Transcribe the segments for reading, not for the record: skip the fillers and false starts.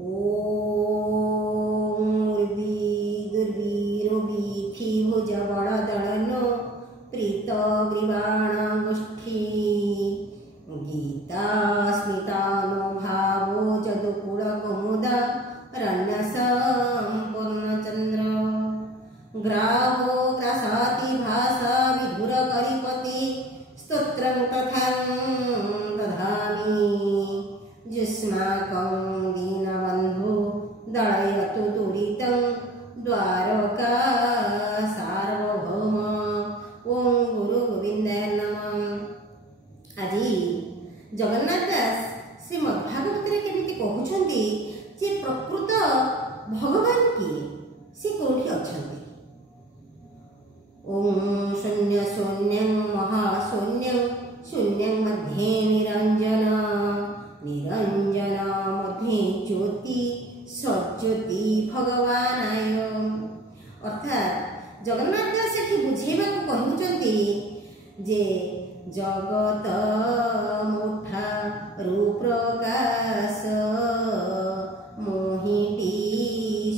ओम दुर्वीरोवीथि भुज बड़दळनो प्रीत ग्रीवाणामुष्ठी गीता स्मितानो भावो जदुकुल कुमुद रण्यसं पूर्णचंद्र ग्राहो ग्रासाति भाषा विधुर करिपति स्तोत्रं तथां दधामि युष्माकं दीनबन्धु दलयतु दुरितं द्वारका सार्वभौम। ओम गुरु गोविंदाय नमः। आज जगन्नाथ दास श्रीमद्भागवत केमिति कहउछन्ति जे प्रकृत भगवान किए से कोठी अछन्ति। ओम शून्य शून्यं महाशून्यं शून्यं मध्ये निरंजन निरंजन मध्ये ज्योति सज्योति भगवानाय। अर्थात जगन्नाथ दास एठी बुझेबा को कहउछन्ति जे जगत मुठा रूप्रकाश मोहिटी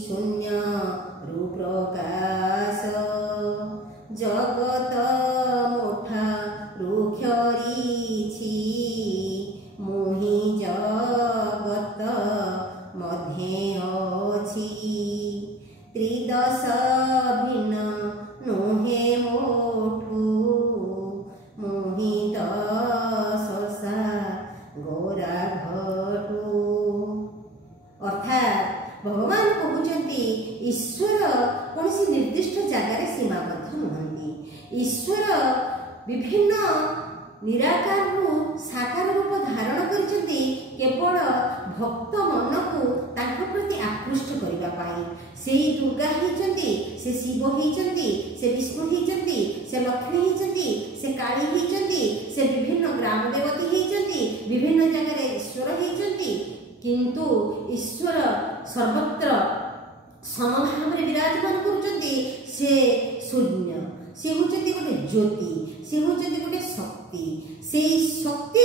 शून्य रूप्रकाश जगत मुठा रुक्षरीछि मोहि जगत मध्ये अछि त्रिदश भिन्न नोहे मोठु मोहित ससा गोरा घटु। अर्थात भगवान कहउछन्ति ईश्वर कौनसी निर्दिष्ट जगार सीमाबद्ध नुहंती। ईश्वर विभिन्न निराकार साकार रूप धारण करछन्ति केवल भक्त मन को तांको प्रति आकृष्ट करिबा पाई। से दुर्गा हिचन्ति, से शिव हिचन्ति, से विष्णु हिचन्ति, से लक्ष्मी हिचन्ति, से काली हिचन्ति, से विभिन्न ग्राम देवती हिचन्ति, विभिन्न जगह ईश्वर हिचन्ति। किंतु ईश्वर सर्वत्र समभाव विराजमान करुचन्ति। से शून्य, से होचन्ति गोटे ज्योति, से होचन्ति गोटे शक्ति। से शक्ति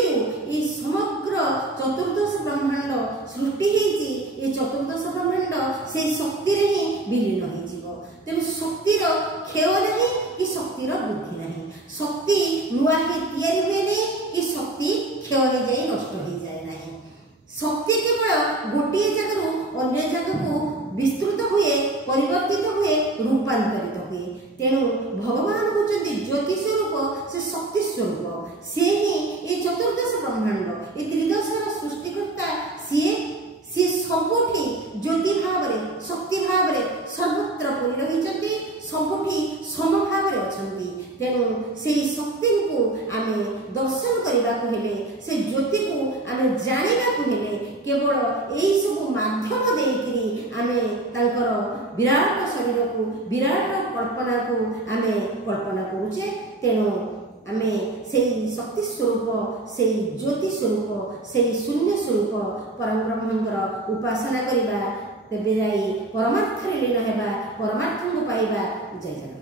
ये समग्र चतुर्दश ब्रह्मांड सृष्टि हेछि। ये चतुर्दश ब्रह्मांड से शक्ति रे ही विलीन होइजिवो। तेणु शक्तिर क्षय नहीं कि शक्तिर वृद्धि नहीं। शक्ति नुआ हे तैयारी हुए नहीं कि शक्ति क्षय हो जाए नष्ट हो जाए नहीं। शक्ति केवल गोटे जगह अन्य जगह को विस्तृत हुए परिवर्तित हुए रूपांतरित हुए। तेणु भगवान होचन्ति ज्योति स्वरूप, से शक्ति स्वरूप। से ही ये चतुर्दश ब्रह्मांड ये त्रिदशर सृष्टिकर्ता सी सबुठी ज्योति भाव शक्ति भाव सर्वत्र पूरी रहिचन्ति, सबुठी समभाव अछन्ति। तेणु से शक्ति को आमे दर्शन करने को हेले, से ज्योति को आमे जानिबा को हेले केवल एई सब माध्यम देकरी आमे तांकर विराट शरीर को विराट कल्पना को आमे कल्पना करूचे। तेणु आमे से शक्ति स्वरूप, से ज्योति स्वरूप, से शून्य स्वरूप परम ब्रह्मंकर उपासना करिबा, तेबे जाई परमार्थ लीन हेबा, परमार्थ को पाइबा। जय जगन्नाथ।